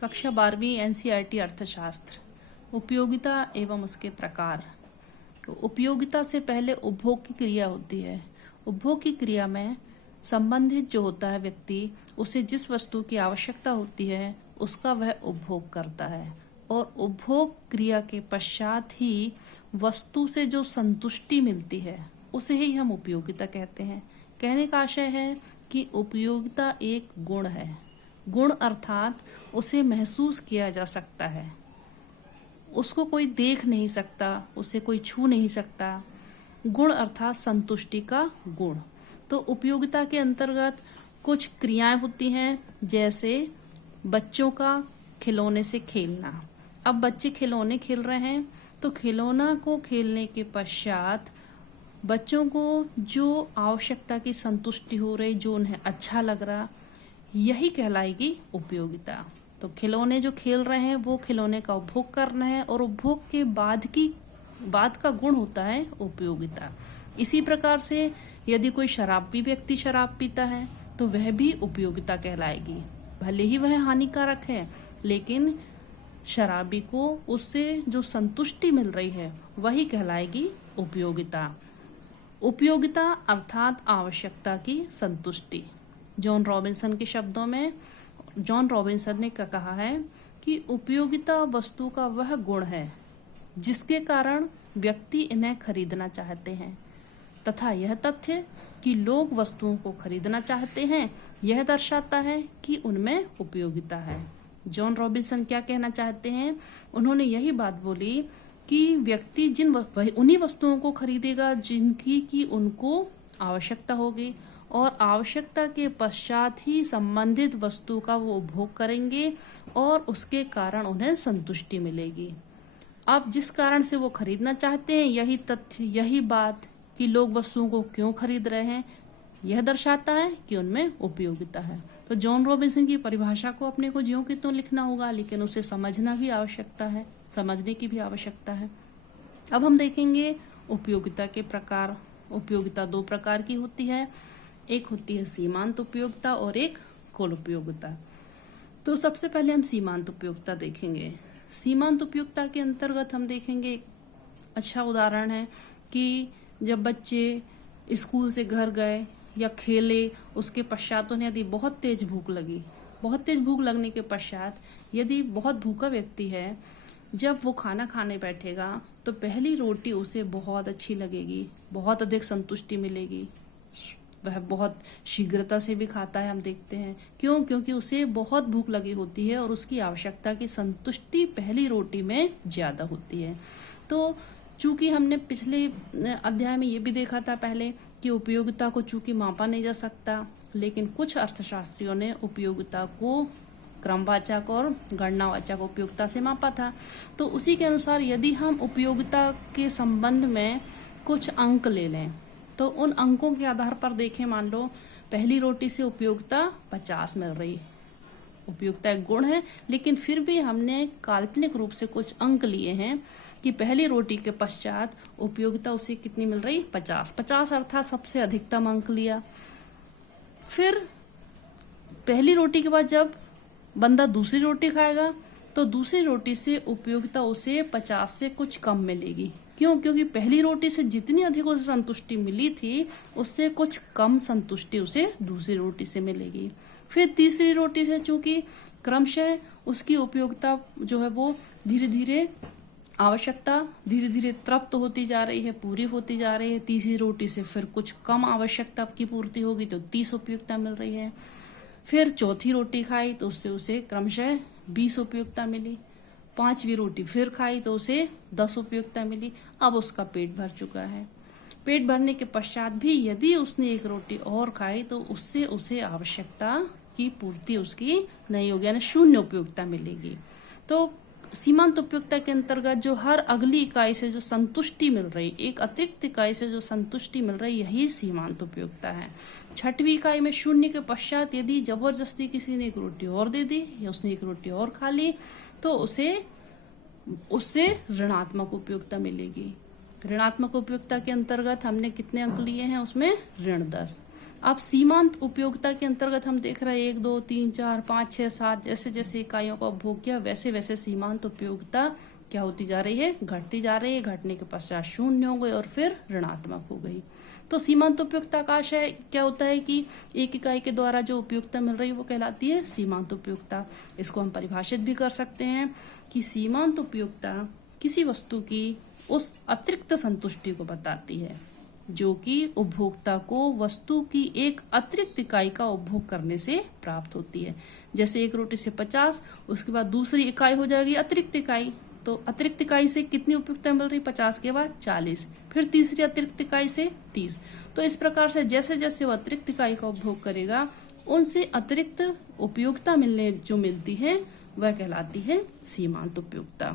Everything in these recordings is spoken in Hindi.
कक्षा 12वीं एनसीईआरटी अर्थशास्त्र उपयोगिता एवं उसके प्रकार। उपयोगिता से पहले उपभोग की क्रिया होती है। उपभोग की क्रिया में संबंधित जो होता है व्यक्ति, उसे जिस वस्तु की आवश्यकता होती है उसका वह उपभोग करता है, और उपभोग क्रिया के पश्चात ही वस्तु से जो संतुष्टि मिलती है उसे ही हम उपयोगिता कहते हैं। कहने का आशय है कि उपयोगिता एक गुण है। गुण अर्थात उसे महसूस किया जा सकता है, उसको कोई देख नहीं सकता, उसे कोई छू नहीं सकता। गुण अर्थात संतुष्टि का गुण। तो उपयोगिता के अंतर्गत कुछ क्रियाएं होती हैं, जैसे बच्चों का खिलौने से खेलना। अब बच्चे खिलौने खेल रहे हैं, तो खिलौना को खेलने के पश्चात बच्चों को जो आवश्यकता की संतुष्टि हो रही, जो उन्हें अच्छा लग रहा, यही कहलाएगी उपयोगिता। तो खिलौने जो खेल रहे हैं वो खिलौने का उपभोग करना है, और उपभोग के बाद का गुण होता है उपयोगिता। इसी प्रकार से यदि कोई शराबी व्यक्ति शराब पीता है तो वह भी उपयोगिता कहलाएगी। भले ही वह हानिकारक है, लेकिन शराबी को उससे जो संतुष्टि मिल रही है वही कहलाएगी उपयोगिता। उपयोगिता अर्थात आवश्यकता की संतुष्टि। जॉन रॉबिन्सन के शब्दों में जॉन रॉबिन्सन ने कहा है कि उपयोगिता वस्तु का वह गुण है जिसके कारण व्यक्ति इन्हें खरीदना चाहते हैं, तथा यह तथ्य कि लोग वस्तुओं को खरीदना चाहते हैं यह दर्शाता है कि उनमें उपयोगिता है। जॉन रॉबिन्सन क्या कहना चाहते हैं? उन्होंने यही बात बोली कि व्यक्ति उन्हीं वस्तुओं को खरीदेगा जिनकी की उनको आवश्यकता होगी, और आवश्यकता के पश्चात ही संबंधित वस्तु का वो उपभोग करेंगे और उसके कारण उन्हें संतुष्टि मिलेगी। अब जिस कारण से वो खरीदना चाहते हैं, यही तथ्य, यही बात कि लोग वस्तुओं को क्यों खरीद रहे हैं, यह दर्शाता है कि उनमें उपयोगिता है। तो जॉन रॉबिन्सन की परिभाषा को अपने को ज्यों की त्यों लिखना होगा, लेकिन उसे समझना भी आवश्यकता है, समझने की भी आवश्यकता है। अब हम देखेंगे उपयोगिता के प्रकार। उपयोगिता दो प्रकार की होती है, एक होती है सीमांत उपयोगिता और एक कुल उपयोगिता। तो सबसे पहले हम सीमांत उपयोगिता देखेंगे। सीमांत उपयोगिता के अंतर्गत हम देखेंगे, अच्छा उदाहरण है कि जब बच्चे स्कूल से घर गए या खेले, उसके पश्चात उन्हें यदि बहुत तेज भूख लगने के पश्चात यदि बहुत भूखा व्यक्ति है, जब वो खाना खाने बैठेगा तो पहली रोटी उसे बहुत अच्छी लगेगी, बहुत अधिक संतुष्टि मिलेगी, वह बहुत शीघ्रता से भी खाता है। हम देखते हैं क्यों? क्योंकि उसे बहुत भूख लगी होती है और उसकी आवश्यकता की संतुष्टि पहली रोटी में ज़्यादा होती है। तो चूंकि हमने पिछले अध्याय में ये भी देखा था पहले कि उपयोगिता को चूंकि मापा नहीं जा सकता, लेकिन कुछ अर्थशास्त्रियों ने उपयोगिता को क्रमवाचक और गणनावाचक उपयोगिता से मापा था। तो उसी के अनुसार यदि हम उपयोगिता के संबंध में कुछ अंक ले लें, तो उन अंकों के आधार पर देखें, मान लो पहली रोटी से उपयोगिता 50 मिल रही है। उपयोगिता एक गुण है, लेकिन फिर भी हमने काल्पनिक रूप से कुछ अंक लिए हैं कि पहली रोटी के पश्चात उपयोगिता उसे कितनी मिल रही? 50 अर्थात सबसे अधिकतम अंक लिया। फिर पहली रोटी के बाद जब बंदा दूसरी रोटी खाएगा तो दूसरी रोटी से उपयोगिता उसे 50 से कुछ कम मिलेगी। क्यों? क्योंकि पहली रोटी से जितनी अधिक उसे संतुष्टि मिली थी, उससे कुछ कम संतुष्टि उसे दूसरी रोटी से मिलेगी। फिर तीसरी रोटी से चूंकि क्रमशः उसकी उपयोगिता जो है वो धीरे धीरे आवश्यकता धीरे धीरे तृप्त होती जा रही है, पूरी होती जा रही है। तीसरी रोटी से फिर कुछ कम आवश्यकता की पूर्ति होगी तो 30 उपयोगिता मिल रही है। फिर चौथी रोटी खाई तो उससे उसे क्रमशः 20 उपयोगिता मिली। पांचवी रोटी फिर खाई तो उसे 10 उपयोगिता मिली। अब उसका पेट भर चुका है। पेट भरने के पश्चात भी यदि उसने एक रोटी और खाई तो उससे उसे आवश्यकता की पूर्ति उसकी नहीं होगी, यानी 0 उपयोगिता मिलेगी। तो सीमांत उपयोगिता के अंतर्गत जो हर अगली इकाई से जो संतुष्टि मिल रही, एक अतिरिक्त इकाई से जो संतुष्टि मिल रही, यही सीमांत उपयोगिता है। छठवीं इकाई में 0 के पश्चात यदि जबरदस्ती किसी ने एक रोटी और दे दी या उसने एक रोटी और खा ली तो उससे ऋणात्मक उपयोगिता मिलेगी। ऋणात्मक उपयोगिता के अंतर्गत हमने कितने अंक लिए हैं? उसमें ऋण 10। अब सीमांत उपयोगिता के अंतर्गत हम देख रहे हैं 1, 2, 3, 4, 5, 6, 7 जैसे जैसे इकाइयों का उपभोग किया वैसे वैसे सीमांत उपयोगिता क्या होती जा रही है, घटती जा रही है। घटने के पश्चात शून्य हो गई और फिर ऋणात्मक हो गई। तो सीमांत उपयोगिता का आशय क्या होता है कि एक इकाई के द्वारा जो उपयोगिता मिल रही है वो कहलाती है सीमांत उपयोगिता। इसको हम परिभाषित भी कर सकते हैं कि सीमांत उपयोगिता किसी वस्तु की उस अतिरिक्त संतुष्टि को बताती है जो कि उपभोक्ता को वस्तु की एक अतिरिक्त इकाई का उपभोग करने से प्राप्त होती है। जैसे एक रोटी से 50, उसके बाद दूसरी इकाई हो जाएगी अतिरिक्त इकाई। तो अतिरिक्त इकाई से कितनी उपयोगिता मिल रही, 50 के बाद 40, फिर तीसरी अतिरिक्त इकाई से 30। तो इस प्रकार से जैसे जैसे वो अतिरिक्त इकाई का उपभोग करेगा उनसे अतिरिक्त उपयोगिता मिलती है वह कहलाती है सीमांत उपयोगिता।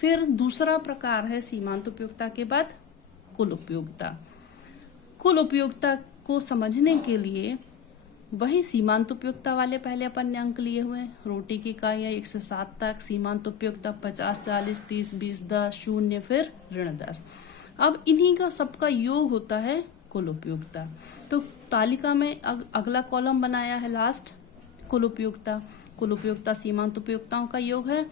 फिर दूसरा प्रकार है सीमांत उपयोगिता के बाद कुल उपयोगिता। कुल उपयोगिता को समझने के लिए वही सीमांत उपयोगिता वाले पहले अपन ने अंक लिए हुए हैं। रोटी की इकाइयां 1 से 7 तक, सीमांत उपयोगिता 50, 40, 30, 20, 10, शून्य, फिर ऋण 10। अब इन्हीं का सबका योग होता है कुल उपयोगिता। तो तालिका में अगला कॉलम बनाया है लास्ट कुल उपयोगिता। कुल उपयोगिता सीमांत उपयोगिताओं का योग है।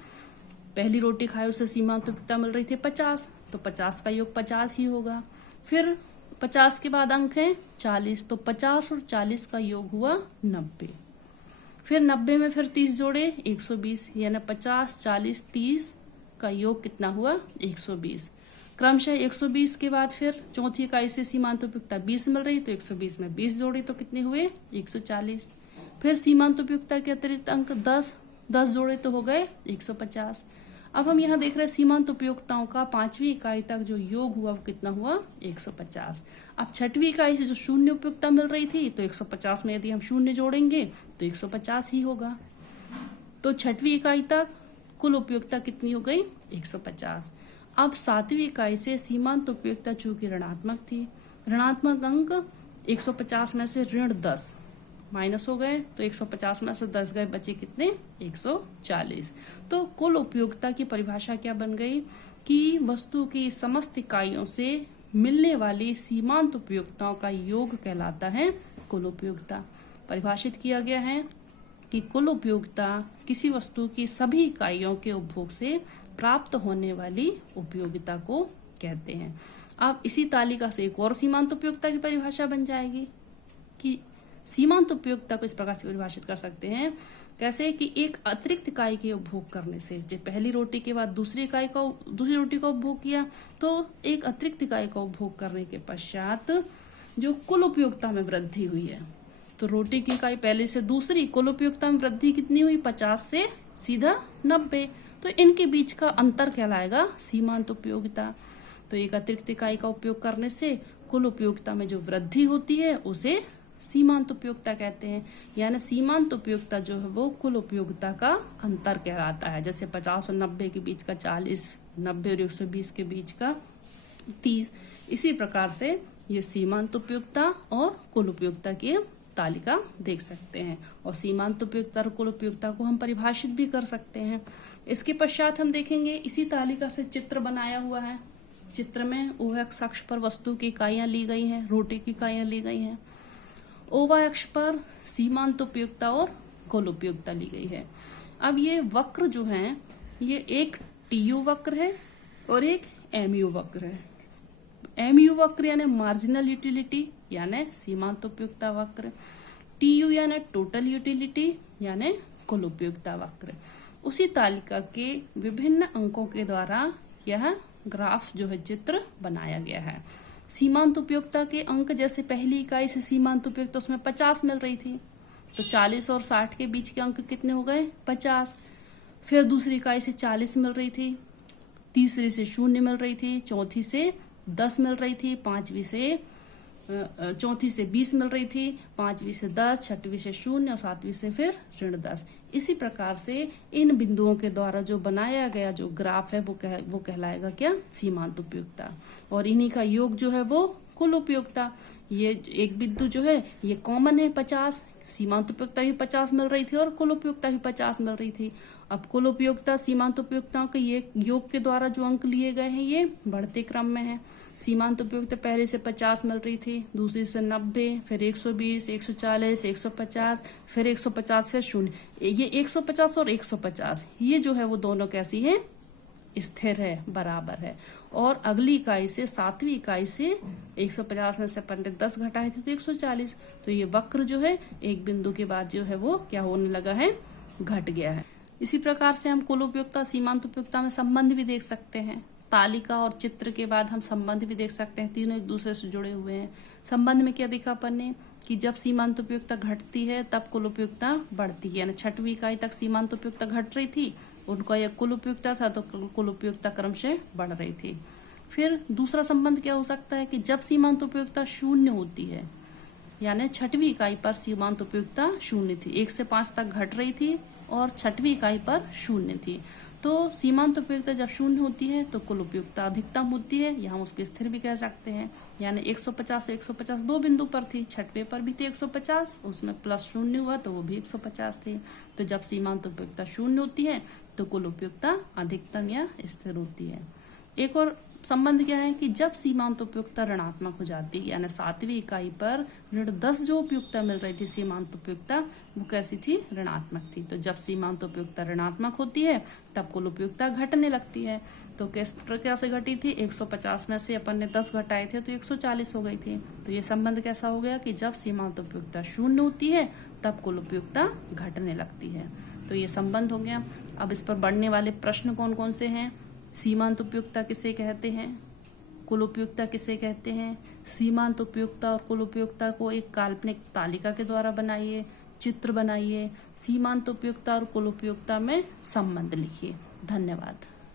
पहली रोटी खाई उसे सीमांत उपयोगिता मिल रही थी 50, तो 50 का योग 50 ही होगा। फिर 50 के बाद अंक है 40, तो 50 और 40 का योग हुआ 90। फिर 90 में फिर 30 जोड़े 120, यानी 50, 40, 30 का योग कितना हुआ 120। क्रमशः 120 के बाद फिर चौथी इकाई से सीमांत उपयोगिता 20 मिल रही, तो 120 में 20 जोड़े तो कितने हुए 140। फिर सीमांत उपयोगिता के अतिरिक्त अंक 10 जोड़े तो हो गए 150। अब हम यहाँ देख रहे हैं सीमांत उपयोगिताओं का 5वीं इकाई तक जो योग हुआ वो कितना हुआ 150। अब 6वीं इकाई से जो शून्य उपयोगिता मिल रही थी तो 150 में यदि हम शून्य जोड़ेंगे तो 150 ही होगा। तो 6वीं इकाई तक कुल उपयोगिता कितनी हो गई 150। अब 7वीं इकाई से सीमांत उपयोगिता चूंकि ऋणात्मक थी, ऋणात्मक अंक 150 में से ऋण 10 माइनस हो गए, तो 150 में से 10 गए, बचे कितने 140। तो कुल उपयोगिता की परिभाषा क्या बन गई कि वस्तु की समस्त इकाइयों से मिलने वाली सीमांत उपयोगिताओं का योग कहलाता है कुल उपयोगिता। परिभाषित किया गया है कि कुल उपयोगिता किसी वस्तु की सभी इकाइयों के उपभोग से प्राप्त होने वाली उपयोगिता को कहते हैं। अब इसी तालिका से एक और सीमांत उपयोगिता की परिभाषा बन जाएगी कि सीमांत उपयोगिता को इस प्रकार से परिभाषित कर सकते हैं, कैसे कि एक अतिरिक्त इकाई के उपभोग करने से, जब पहली रोटी के बाद दूसरी रोटी का उपभोग किया तो एक अतिरिक्त इकाई का उपभोग करने के पश्चात जो कुल उपयोगिता में वृद्धि हुई है, तो रोटी की इकाई पहले से दूसरी, कुल उपयोगिता में वृद्धि कितनी हुई 50 से सीधा 90, तो इनके बीच का अंतर कहलाएगा सीमांत उपयोगिता। तो एक अतिरिक्त इकाई का उपयोग करने से कुल उपयोगिता में जो वृद्धि होती है उसे सीमांत उपयोगिता कहते हैं। यानी सीमांत उपयोगिता जो है वो कुल उपयोगिता का अंतर कहलाता है। जैसे 50 और 90 के बीच का 40, 90 और 120 के बीच का 30, इसी प्रकार से ये सीमांत उपयोगिता और कुल उपयोगिता की तालिका देख सकते हैं। और सीमांत उपयोगिता और कुल उपयोगिता को हम परिभाषित भी कर सकते हैं। इसके पश्चात हम देखेंगे इसी तालिका से चित्र बनाया हुआ है। चित्र में OX अक्ष पर वस्तु की इकाइयां ली गई हैं, रोटी की इकाइयां ली गई हैं। OY अक्ष पर सीमांत उपयोगिता और कुल उपयोगिता ली गई है। अब ये वक्र जो हैं ये एक TU वक्र है और एक MU वक्र है। MU वक्र यानी मार्जिनल यूटिलिटी यानी सीमांत उपयोगिता वक्र, TU यानी टोटल यूटिलिटी यानी कुल उपयोगिता वक्र। उसी तालिका के विभिन्न अंकों के द्वारा यह ग्राफ जो है चित्र बनाया गया है। सीमांत उपयोगिता के अंक, जैसे पहली इकाई से सीमांत उपयोगिता उसमें 50 मिल रही थी, तो 40 और 60 के बीच के अंक कितने हो गए 50। फिर दूसरी इकाई से 40 मिल रही थी, तीसरी से 0 मिल रही थी, चौथी से 10 मिल रही थी, चौथी से 20 मिल रही थी, 5वीं से 10, 6वीं से 0 और 7वीं से फिर ऋण 10। इसी प्रकार से इन बिंदुओं के द्वारा जो बनाया गया जो ग्राफ है वो कहलाएगा क्या सीमांत उपयोगिता। और इन्हीं का योग जो है वो कुल उपयोगिता। ये एक बिंदु जो है ये कॉमन है 50, सीमांत उपयोगिता भी 50 मिल रही थी और कुल उपयोगिता भी 50 मिल रही थी। अब कुल उपयोगिता सीमांत उपयोगिताओं के ये योग के द्वारा जो अंक लिए गए हैं ये बढ़ते क्रम में है। सीमांत उपयोगिता पहले से 50 मिल रही थी, दूसरी से 90, फिर 120, 140, 150, फिर 150, फिर 0। ये 150 और 150 ये जो है वो दोनों कैसी है, स्थिर है, बराबर है। और अगली इकाई से 7वीं इकाई से 150 में से अपन ने 10 घटाए थे तो 140। तो ये वक्र जो है एक बिंदु के बाद जो है वो क्या होने लगा है, घट गया है। इसी प्रकार से हम कुल उपयोगिता सीमांत उपयोगिता में संबंध भी देख सकते हैं। तालिका और चित्र के बाद हम संबंध भी देख सकते हैं, तीनों एक दूसरे से जुड़े हुए हैं। संबंध में क्या देखा अपन ने कि जब सीमांत उपयोगिता घटती है तब कुल उपयोगिता बढ़ती है। यानी 6वीं इकाई तक सीमांत उपयोगिता घट रही थी, उनका यह कुल उपयोगिता था तो कुल उपयोगिता क्रम से बढ़ रही थी। फिर दूसरा संबंध क्या हो सकता है कि जब सीमांत उपयोगिता 0 होती है, यानी 6वीं इकाई पर सीमांत उपयोगिता 0 थी, 1 से 5 तक घट रही थी और 6वीं इकाई पर 0 थी। तो सीमांत उपयोगिता जब 0 होती है तो कुल उपयोगिता अधिकतम होती है, या हम उसको स्थिर भी कह सकते हैं। यानी 150 से 150 दो बिंदु पर थी, 6वें पर भी थी 150, उसमें प्लस 0 हुआ तो वो भी 150 थी। तो जब सीमांत उपयोगिता 0 होती है तो कुल उपयोगिता अधिकतम या स्थिर होती है। एक और संबंध क्या है कि जब सीमांत उपयोगिता ऋणात्मक हो जाती है, यानी 7वीं इकाई पर ऋण 10 जो उपयोगिता मिल रही थी सीमांत उपयोगिता, वो कैसी थी, ऋणात्मक थी। तो जब सीमांत उपयोगिता ऋणात्मक होती है तब कुल उपयोगिता घटने लगती है। तो किस प्रकार से घटी थी, 150 में से अपन ने 10 घटाए थे तो 140 हो गई थी। तो ये संबंध कैसा हो गया कि जब सीमांत उपयोगिता 0 होती है तब कुल उपयोगिता घटने लगती है। तो ये संबंध हो गया। अब इस पर बढ़ने वाले प्रश्न कौन कौन से हैं, सीमांत उपयोगिता किसे कहते हैं, कुल उपयोगिता किसे कहते हैं, सीमांत उपयोगिता और कुल उपयोगिता को एक काल्पनिक तालिका के द्वारा बनाइए, चित्र बनाइए, सीमांत उपयोगिता और कुल उपयोगिता में संबंध लिखिए। धन्यवाद।